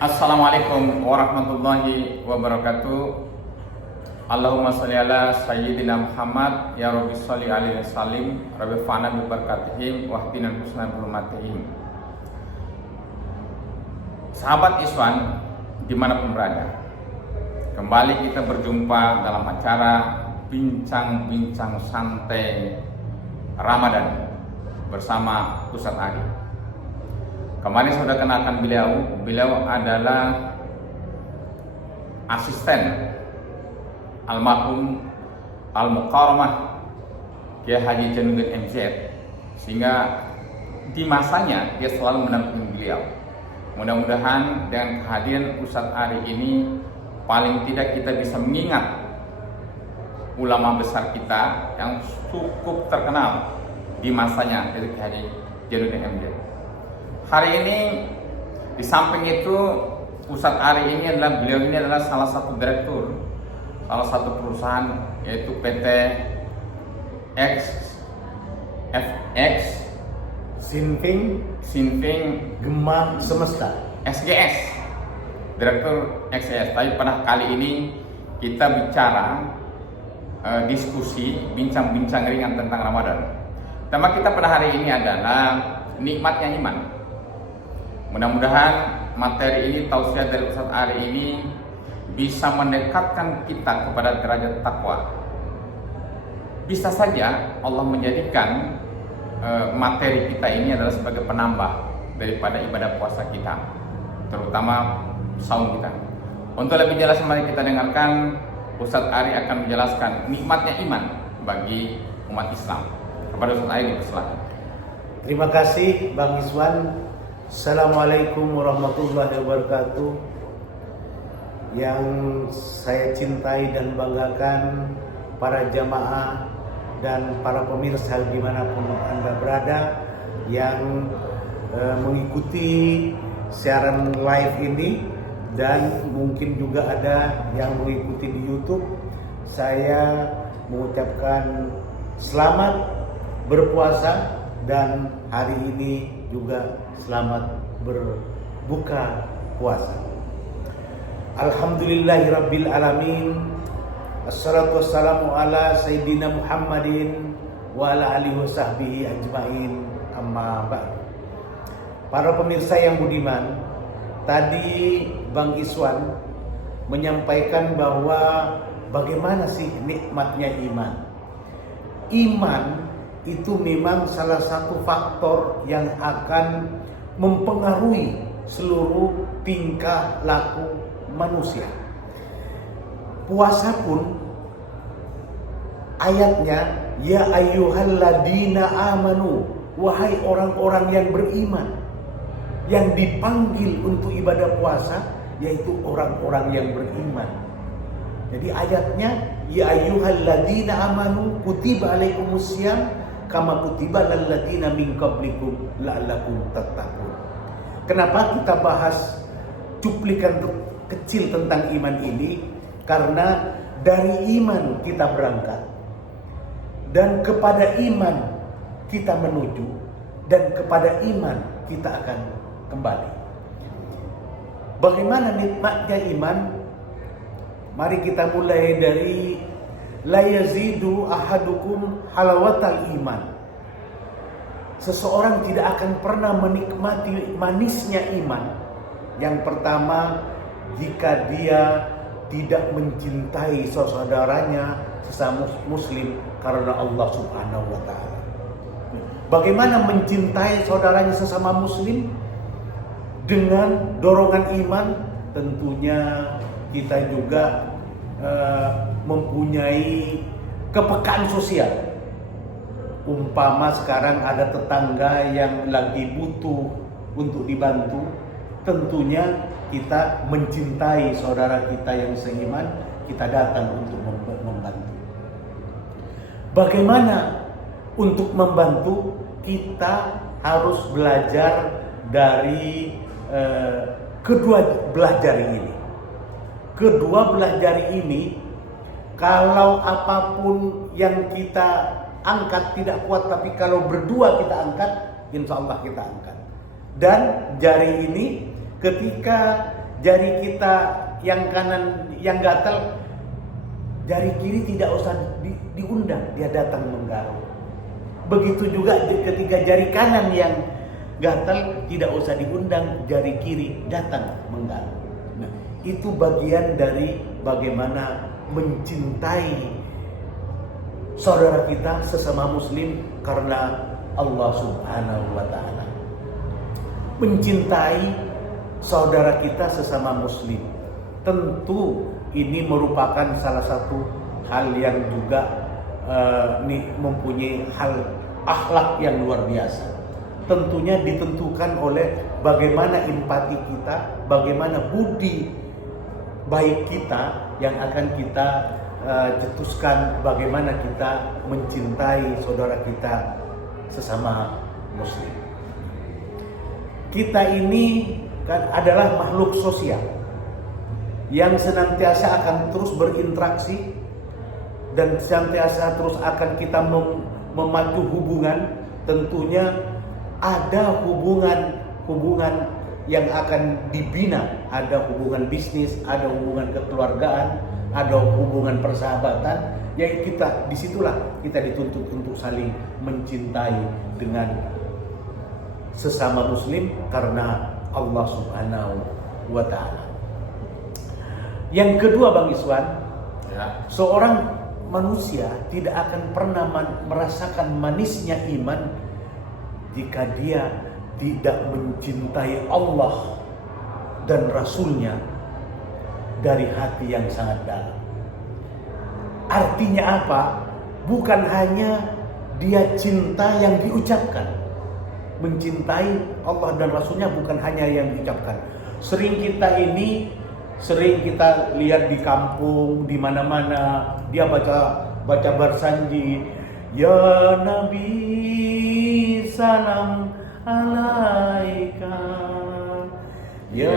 Assalamualaikum warahmatullahi wabarakatuh. Allahumma sholli ala sayyidina Muhammad ya rabbi sholli alaihi wasallim rabbi fa'na bi barakatihim wahdina husna hurmatihim. Sahabat Iswan dimanapun berada, kembali kita berjumpa dalam acara bincang-bincang santai Ramadan bersama Ustadz Ari. Kemarin sudah kenalkan beliau adalah asisten almarhum Al-Mukarramah Kiai Haji Jainuddin MZ, sehingga di masanya dia selalu mendampingi beliau. Mudah-mudahan dengan kehadiran Ustadz Ari ini paling tidak kita bisa mengingat ulama besar kita yang cukup terkenal di masanya, yaitu Kiai Haji Jainuddin MZ. Hari ini di samping itu Ustadz Ari ini adalah salah satu direktur salah satu perusahaan, yaitu PT FX Sinfing Gema Semesta XGS, direktur XGS. Tapi pada kali ini kita bicara diskusi bincang-bincang ringan tentang Ramadan. Tema kita pada hari ini adalah nikmatnya iman. Mudah-mudahan materi ini, tausiah dari Ustadz Ari ini bisa mendekatkan kita kepada derajat takwa. Bisa saja Allah menjadikan materi kita ini adalah sebagai penambah daripada ibadah puasa kita, terutama saum kita. Untuk lebih jelas, mari kita dengarkan Ustadz Ari akan menjelaskan nikmatnya iman bagi umat Islam. Kepada Ustadz Ari dipersilakan. Terima kasih Bang Iswan. Assalamualaikum warahmatullahi wabarakatuh. Yang saya cintai dan banggakan para jamaah dan para pemirsa dimanapun Anda berada yang mengikuti siaran live ini, dan mungkin juga ada yang mengikuti di YouTube. Saya mengucapkan selamat berpuasa, dan hari ini juga selamat berbuka puasa. Alhamdulillahirabbil alamin. Assalatu wassalamu ala sayyidina Muhammadin wa ala alihi wasahbihi ajmain, amma ba'd. Para pemirsa yang budiman, tadi Bang Iswan menyampaikan bahwa bagaimana sih nikmatnya iman. Iman itu memang salah satu faktor yang akan mempengaruhi seluruh tingkah laku manusia. Puasa pun ayatnya, ya ayyuhalladzina amanu, wahai orang-orang yang beriman. Yang dipanggil untuk ibadah puasa yaitu orang-orang yang beriman. Jadi ayatnya, ya ayyuhalladzina amanu kutiba alaikumussyam kama kutiba lal ladzina min qablikum la'allakum tattaqun. Kenapa kita bahas cuplikan kecil tentang iman ini? Karena dari iman kita berangkat, dan kepada iman kita menuju, dan kepada iman kita akan kembali. Bagaimana nikmatnya iman? Mari kita mulai dari la yazidu ahadukum halawatal iman. Seseorang tidak akan pernah menikmati manisnya iman. Yang pertama, jika dia tidak mencintai saudaranya sesama muslim karena Allah Subhanahu wa taala. Bagaimana mencintai saudaranya sesama muslim? Dengan dorongan iman. Tentunya kita juga mempunyai kepekaan sosial. Umpama sekarang ada tetangga yang lagi butuh untuk dibantu, tentunya kita mencintai saudara kita yang seiman, kita datang untuk membantu. Bagaimana untuk membantu? Kita harus belajar dari kedua belah jari ini. Kedua belah jari ini, kalau apapun yang kita angkat tidak kuat, tapi kalau berdua kita angkat, insya Allah kita angkat. Dan jari ini ketika jari kita yang kanan yang gatal, jari kiri tidak usah diundang, dia datang menggaruk. Begitu juga ketika jari kanan yang gatal, tidak usah diundang, jari kiri datang menggaruk. Nah, itu bagian dari bagaimana mencintai saudara kita sesama muslim karena Allah Subhanahu wa taala. Mencintai saudara kita sesama muslim, tentu ini merupakan salah satu hal yang juga mempunyai hal akhlak yang luar biasa. Tentunya ditentukan oleh bagaimana empati kita, bagaimana budi baik kita yang akan kita cetuskan, bagaimana kita mencintai saudara kita sesama muslim. Kita ini kan adalah makhluk sosial yang senantiasa akan terus berinteraksi dan senantiasa terus akan kita memacu hubungan. Tentunya ada hubungan yang akan dibina, ada hubungan bisnis, ada hubungan kekeluargaan, ada hubungan persahabatan, yang kita disitulah kita dituntut untuk saling mencintai dengan sesama muslim karena Allah Subhanahu wa taala. Yang kedua Bang Iswan, seorang manusia tidak akan pernah merasakan manisnya iman jika dia tidak mencintai Allah dan Rasulnya dari hati yang sangat dalam. Artinya apa? Bukan hanya dia cinta yang diucapkan. Mencintai Allah dan Rasulnya bukan hanya yang diucapkan. Sering kita lihat di kampung, di mana-mana dia baca bersanji, ya Nabi salam alaika, ya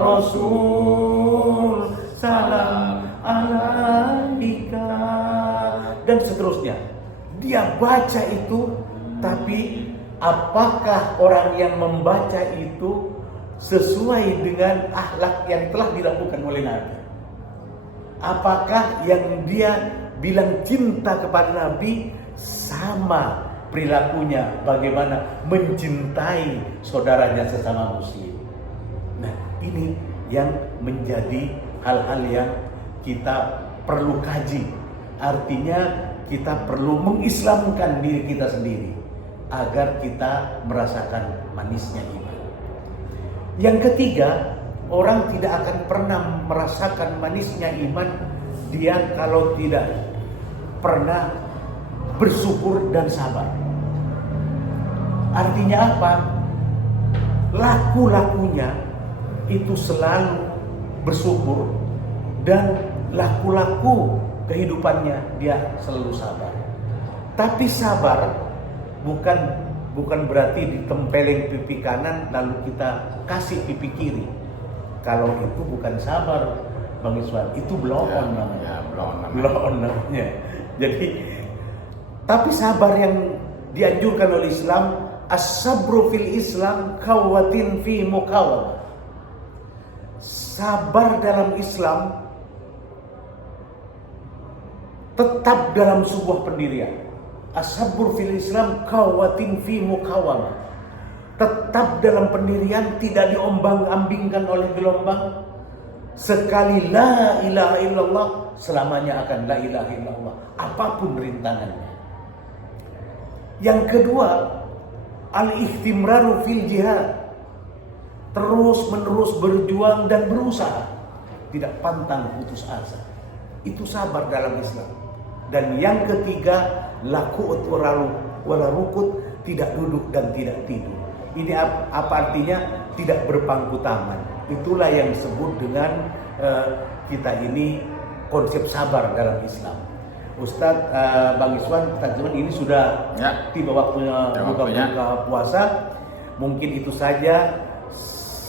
Rasul salam alaika, dan seterusnya. Dia baca itu, tapi apakah orang yang membaca itu sesuai dengan akhlak yang telah dilakukan oleh Nabi? Apakah yang dia bilang cinta kepada Nabi sama perilakunya bagaimana mencintai saudaranya sesama muslim? Nah, ini yang menjadi hal-hal yang kita perlu kaji. Artinya kita perlu mengislamkan diri kita sendiri agar kita merasakan manisnya iman. Yang ketiga, orang tidak akan pernah merasakan manisnya iman dia kalau tidak pernah bersyukur dan sabar. Artinya apa? Laku-lakunya itu selalu bersyukur, dan laku-laku kehidupannya dia selalu sabar. Tapi sabar bukan berarti ditempelin pipi kanan lalu kita kasih pipi kiri. Kalau itu bukan sabar, Bang Iswan, itu blow on namanya. Blow on namanya. Jadi, tapi sabar yang dianjurkan oleh Islam, as-sabru fil Islam kawatin fi muqawamah. Sabar dalam Islam tetap dalam sebuah pendirian. As-sabru fil Islam kawatin fi muqawamah. Tetap dalam pendirian, tidak diombang-ambingkan oleh gelombang. Sekali la ilaha illallah, selamanya akan la ilaha illallah, apapun rintangannya. Yang kedua, al-ihtimraru fil jihad. Terus menerus berjuang dan berusaha, tidak pantang putus asa. Itu sabar dalam Islam. Dan yang ketiga, laku'ut wala rukut, tidak duduk dan tidak tidur. Ini apa artinya? Tidak berpangku tangan. Itulah yang disebut dengan kita ini konsep sabar dalam Islam. Ustadz Bang Iswan, ini sudah tiba waktunya buka puasa. Mungkin itu saja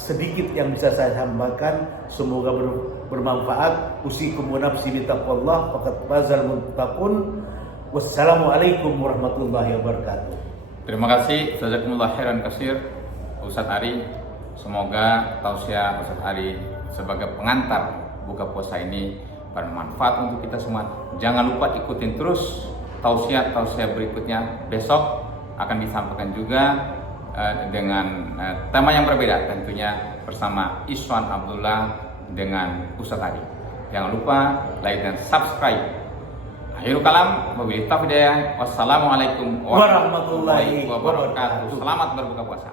sedikit yang bisa saya sampaikan. Semoga bermanfaat. Usikum wa nafsi bitaqwallah faqad fazal muttaqun. Wassalamualaikum warahmatullahi wabarakatuh. Terima kasih, jazakumullah khairan katsir Ustadz Ari. Semoga tausiah Ustaz Ari sebagai pengantar buka puasa ini bermanfaat untuk kita semua. Jangan lupa ikutin terus tausiah berikutnya. Besok akan disampaikan juga dengan tema yang berbeda, tentunya bersama Iswan Abdullah dengan Ustaz Ari. Jangan lupa like dan subscribe. Akhirul kalam, wabillahi taufiq hidayah. Wassalamualaikum warahmatullahi wabarakatuh. Selamat berbuka puasa.